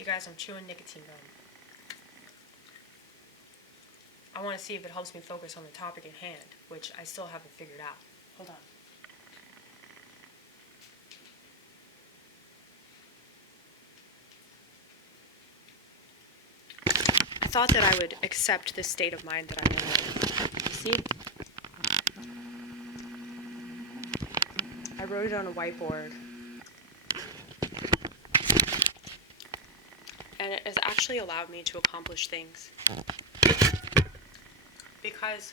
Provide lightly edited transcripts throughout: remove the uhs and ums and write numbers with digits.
You guys, I'm chewing nicotine gum. I want to see if it helps me focus on the topic at hand, which I still haven't figured out. Hold on. I thought that I would accept this state of mind that I'm in. See? I wrote it on a whiteboard. And it has actually allowed me to accomplish things. Because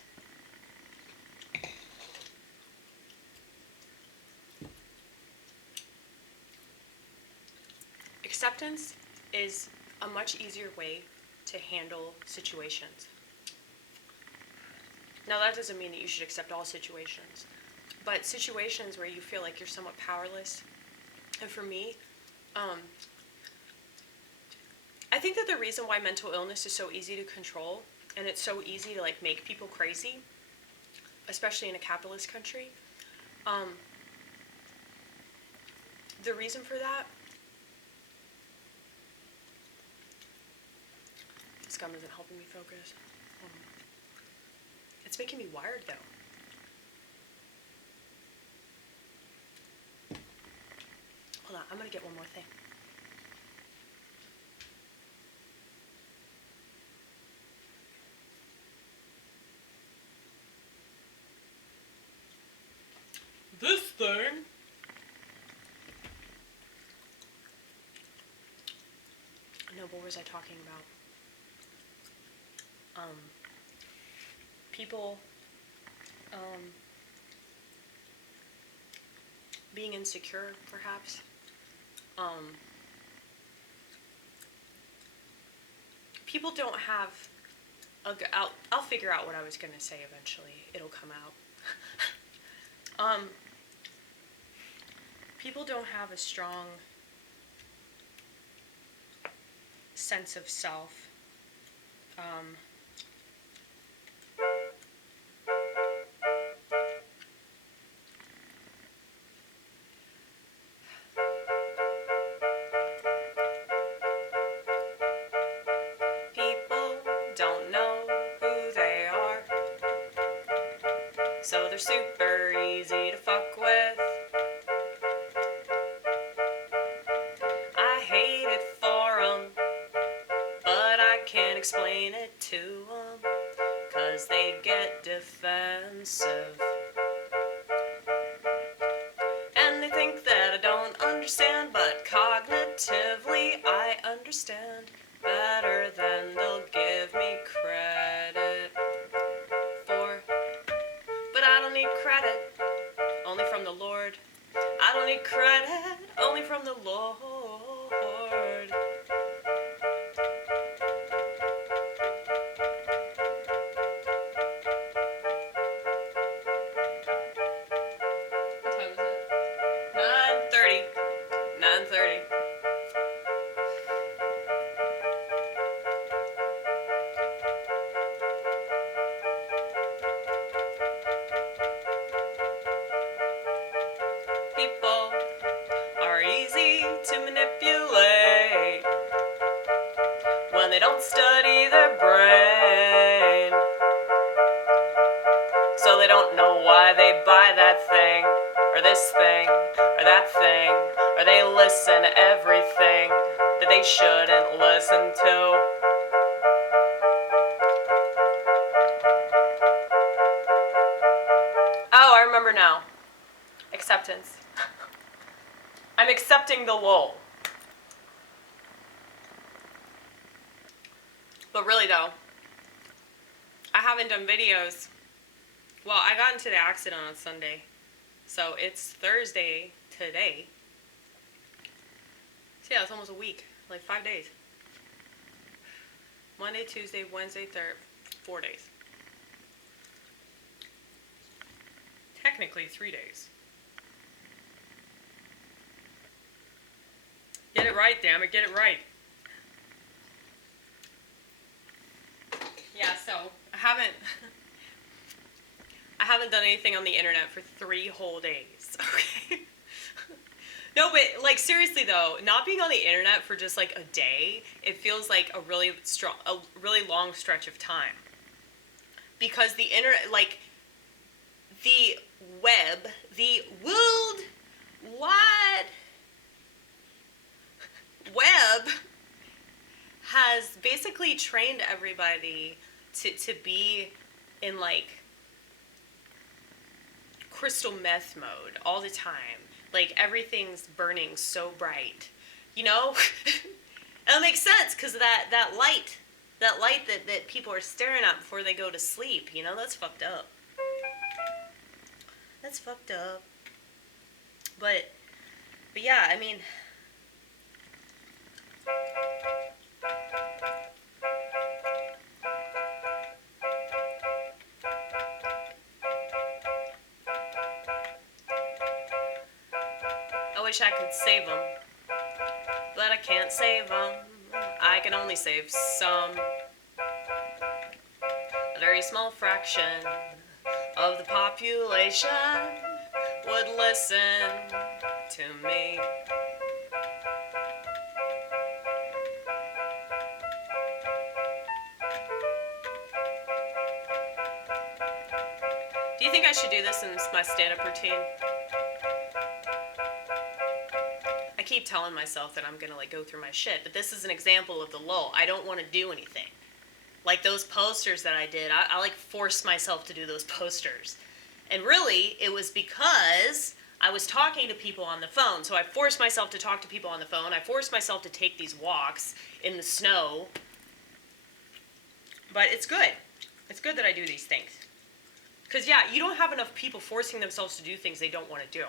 acceptance is a much easier way to handle situations. Now, that doesn't mean that you should accept all situations, but situations where you feel like you're somewhat powerless. And for me, I think that the reason why mental illness is so easy to control, and it's so easy to like make people crazy, especially in a capitalist country, the reason for that, this gum isn't helping me focus. It's making me wired though. Hold on, I'm gonna get one more thing. This thing. No, what was I talking about? People, being insecure, perhaps. People don't have I'll figure out what I was going to say eventually. It'll come out. People don't have a strong sense of self. People don't know who they are, so they're super easy to fuck with. I hate it for 'em, but I can't explain it to 'em, 'cause they get defensive. And they think that I don't understand, but cognitively I understand better than they'll give me credit for. But I don't need credit, only from the Lord. I don't need credit, only from the Lord. What time is it? 9:30. 9:30. People are easy to manipulate when they don't study their brain. So they don't know why they buy that thing, or this thing, or that thing, or they listen to everything that they shouldn't listen to. Oh, I remember now. Acceptance. I'm accepting the lull. But really though, I haven't done videos. Well, I got into the accident on Sunday, so it's Thursday today. So yeah, it's almost a week, like 5 days. Monday, Tuesday, Wednesday, 4 days. Technically 3 days. Get it right, damn it, get it right. Yeah, so I haven't done anything on the internet for 3 whole days. Okay. No, but like seriously though, not being on the internet for just like a day, it feels like a really long stretch of time. Because the internet, like the web, the world wide web has basically trained everybody to be in like crystal meth mode all the time. Like everything's burning so bright, you know? And it makes sense because of that light, that people are staring at before they go to sleep, you know? That's fucked up. That's fucked up. But yeah, I mean, I wish I could save them, but I can't save them. I can only save some. A very small fraction of the population would listen to me. Do you think I should do this in my stand-up routine? I keep telling myself that I'm gonna like go through my shit, but this is an example of the lull. I don't want to do anything. Like those posters that I did, I like forced myself to do those posters. And really, it was because I was talking to people on the phone. So I forced myself to talk to people on the phone. I forced myself to take these walks in the snow. But it's good. It's good that I do these things. Because, yeah, you don't have enough people forcing themselves to do things they don't want to do.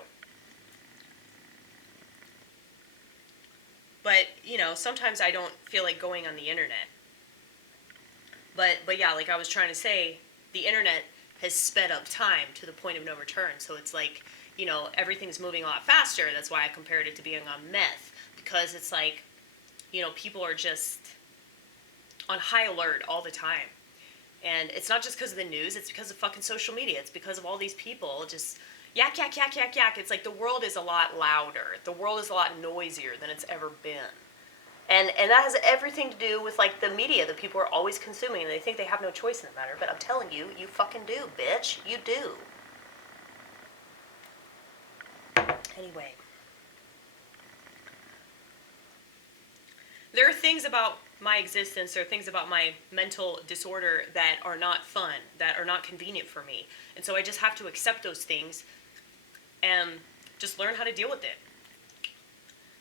But, you know, sometimes I don't feel like going on the internet. But yeah, like I was trying to say, the internet has sped up time to the point of no return. So it's like, you know, everything's moving a lot faster. That's why I compared it to being on meth. Because it's like, you know, people are just on high alert all the time. And it's not just because of the news, it's because of fucking social media. It's because of all these people just yak, yak, yak, yak, yak. It's like the world is a lot louder. The world is a lot noisier than it's ever been. And that has everything to do with, like, the media that people are always consuming, and they think they have no choice in the matter. But I'm telling you, you fucking do, bitch. You do. Anyway. There are things about my existence, there are things about my mental disorder that are not fun, that are not convenient for me. And so I just have to accept those things and just learn how to deal with it.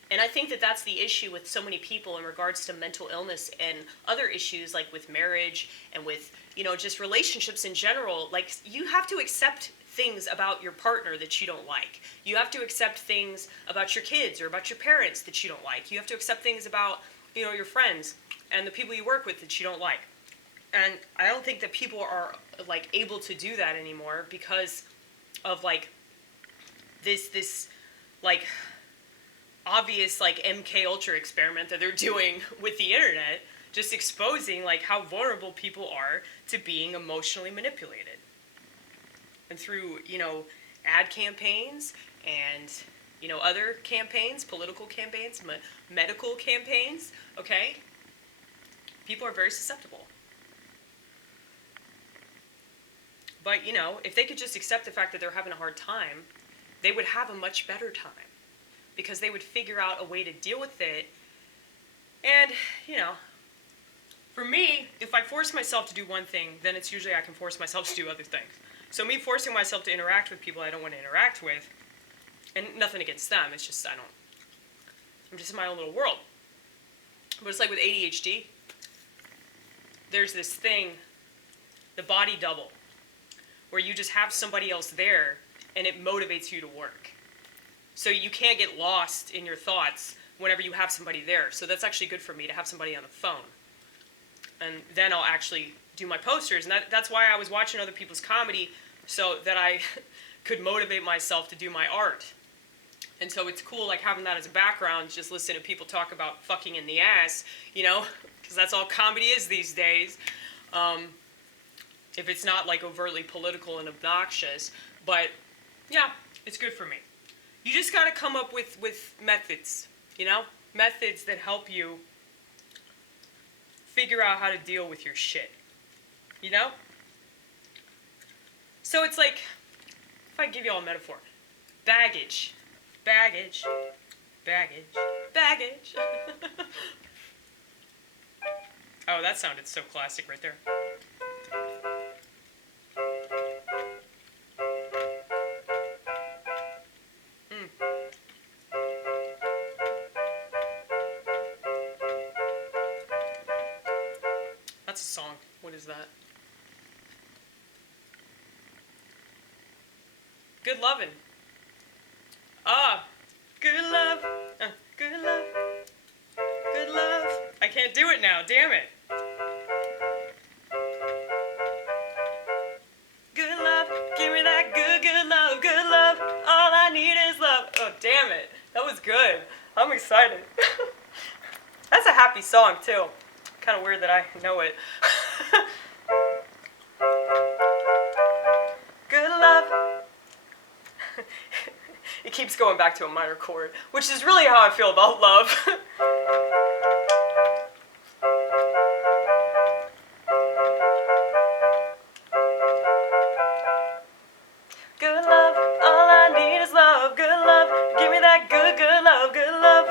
And I think that that's the issue with so many people in regards to mental illness and other issues, like with marriage and with, you know, just relationships in general. Like, you have to accept things about your partner that you don't like. You have to accept things about your kids or about your parents that you don't like. You have to accept things about, you know, your friends and the people you work with that you don't like. And I don't think that people are, like, able to do that anymore because of, like, this like, obvious, like, MK Ultra experiment that they're doing with the internet, just exposing, like, how vulnerable people are to being emotionally manipulated. And through, you know, ad campaigns and, you know, other campaigns, political campaigns, medical campaigns, okay? People are very susceptible. But, you know, if they could just accept the fact that they're having a hard time, they would have a much better time. Because they would figure out a way to deal with it. And, you know, for me, if I force myself to do one thing, then it's usually I can force myself to do other things. So me forcing myself to interact with people I don't want to interact with, and nothing against them, it's just I'm just in my own little world. But it's like with ADHD, there's this thing, the body double, where you just have somebody else there, and it motivates you to work. So you can't get lost in your thoughts whenever you have somebody there. So that's actually good for me to have somebody on the phone. And then I'll actually do my posters. And that's why I was watching other people's comedy, so that I could motivate myself to do my art. And so it's cool, like, having that as a background, just listening to people talk about fucking in the ass, you know, because that's all comedy is these days. If it's not, like, overtly political and obnoxious. But, yeah, it's good for me. You just got to come up with methods, you know? Methods that help you figure out how to deal with your shit, you know? So it's like, if I give you all a metaphor, baggage, baggage, baggage, baggage. Oh, that sounded so classic right there. That's a song. What is that? Good lovin'. Ah, good love. Good love. Good love. I can't do it now, damn it. Good love, give me that good, good love, good love. All I need is love. Oh, damn it. That was good. I'm excited. That's a happy song, too. Kind of weird that I know it. Good love. It keeps going back to a minor chord, which is really how I feel about love. Good love, all I need is love. Good love, give me that good, good love, good love.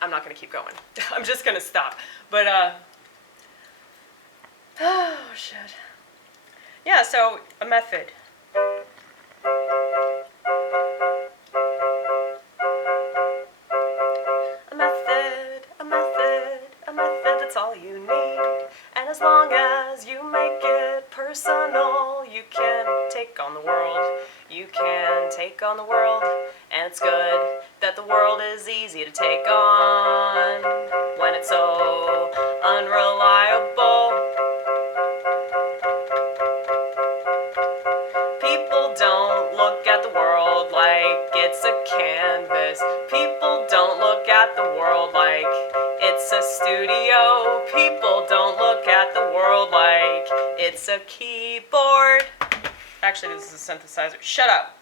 I'm not going to keep going. I'm just going to stop. But, oh, shit. Yeah, so, a method. A method, a method, a method, that's all you need. And as long as you make it personal, you can take on the world. You can take on the world. And it's good that the world is easy to take on when it's so unreliable. People don't look at the world like it's a canvas. People don't look at the world like it's a studio. People don't look at the world like it's a keyboard. Actually, this is a synthesizer. Shut up.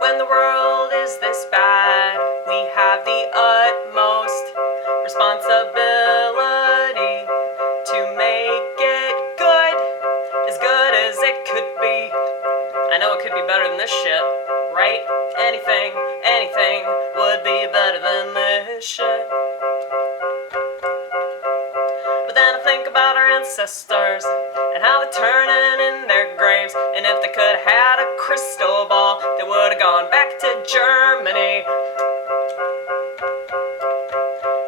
When the world is this bad, we have the utmost responsibility to make it good as it could be. I know it could be better than this shit, right? Anything would be better than this shit. But then I think about our ancestors and how they're turning in their graves. And if they could have had a crystal ball, they would have gone back to Germany.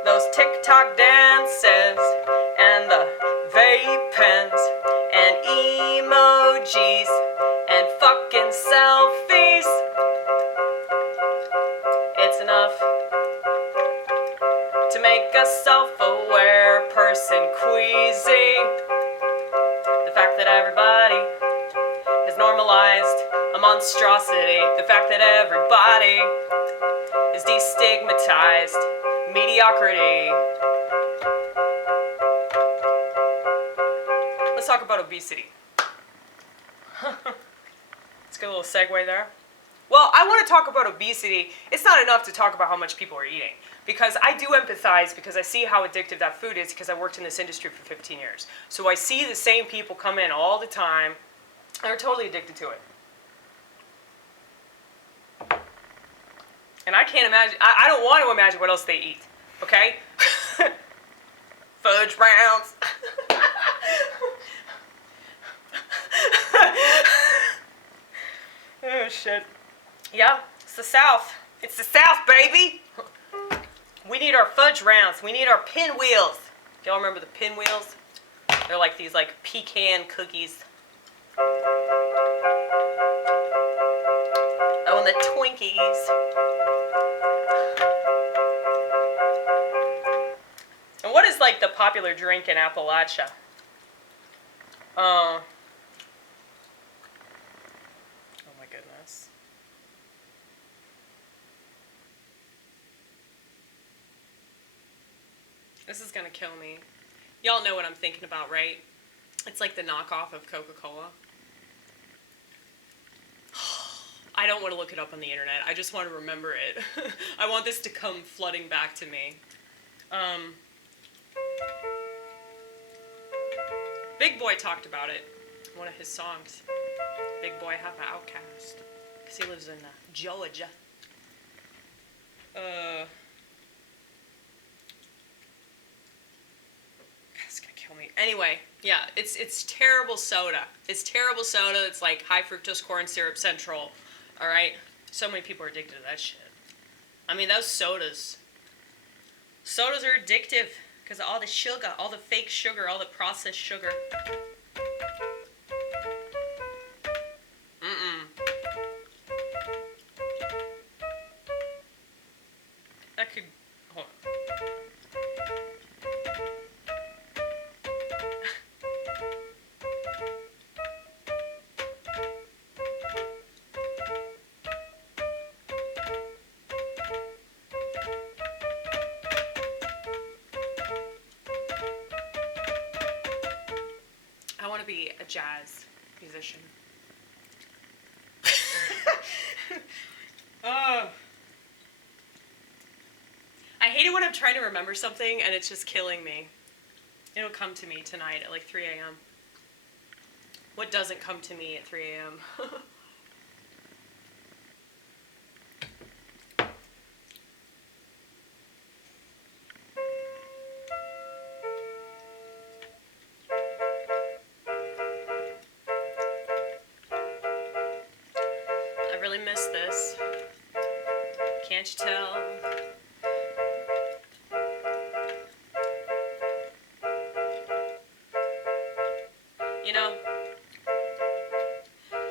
Those TikTok dances and the vape pens and emojis and fucking selfies. It's enough to make a self-aware person queasy. The fact that everybody has normalized a monstrosity. The fact that everybody is destigmatized mediocrity. Let's talk about obesity. Let's get a little segue there. Well, I want to talk about obesity. It's not enough to talk about how much people are eating, because I do empathize, because I see how addictive that food is, because I worked in this industry for 15 years. So I see the same people come in all the time and are totally addicted to it. And I can't imagine, I don't want to imagine what else they eat, okay? Fudge rounds. Oh, shit. Yeah, it's the South. It's the South, baby! We need our fudge rounds. We need our pinwheels. Y'all remember the pinwheels? They're like these like pecan cookies. Oh, and the Twinkies. And what is like the popular drink in Appalachia? Oh my goodness. This is gonna kill me. Y'all know what I'm thinking about, right? It's like the knockoff of Coca-Cola. I don't want to look it up on the internet. I just want to remember it. I want this to come flooding back to me. Big Boy talked about it. One of his songs. Big Boy half an outcast. Because he lives in Georgia. It's gonna kill me. Anyway, yeah, it's terrible soda. It's terrible soda. It's like high fructose corn syrup central. Alright? So many people are addicted to that shit. I mean, those sodas. Sodas are addictive because of all the sugar, all the fake sugar, all the processed sugar. That could... Hold on. I want to be a jazz musician. Oh. I hate it when I'm trying to remember something and it's just killing me. It'll come to me tonight at like 3 a.m. What doesn't come to me at 3 a.m.? I really miss this. Can't you tell? You know,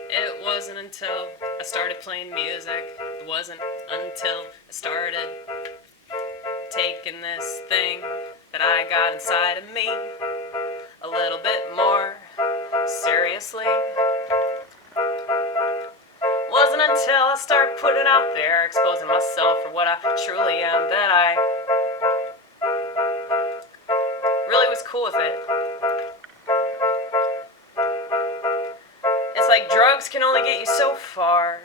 it wasn't until I started playing music, it wasn't until I started taking this thing that I got inside of me a little bit more seriously. Wasn't until I started putting out there, exposing myself for what I truly am, that I really was cool with it. It's like drugs can only get you so far.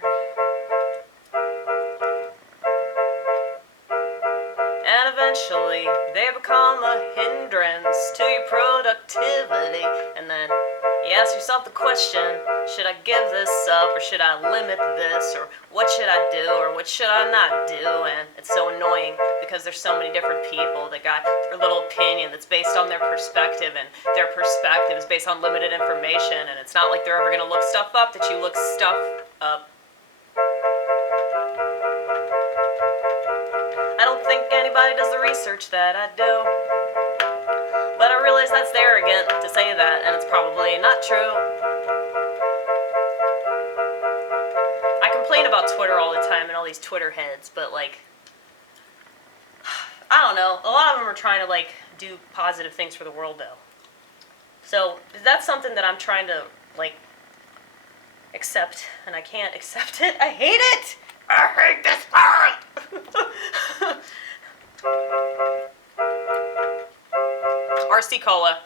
And eventually, they become a hindrance to your productivity. And then you ask yourself the question, should I give this up, or should I limit this, or what should I do, or what should I not do? And it's so annoying because there's so many different people that got their little opinion that's based on their perspective, and their perspective is based on limited information, and it's not like they're ever going to look stuff up that you look stuff up. I don't think anybody does the research that I do, but I realize that's arrogant to say that, and it's probably not true. I complain about Twitter all the time and all these Twitter heads, but like, I don't know, a lot of them are trying to like do positive things for the world though. So that's something that I'm trying to like accept, and I can't accept it. I hate it! I hate this part! RC Cola.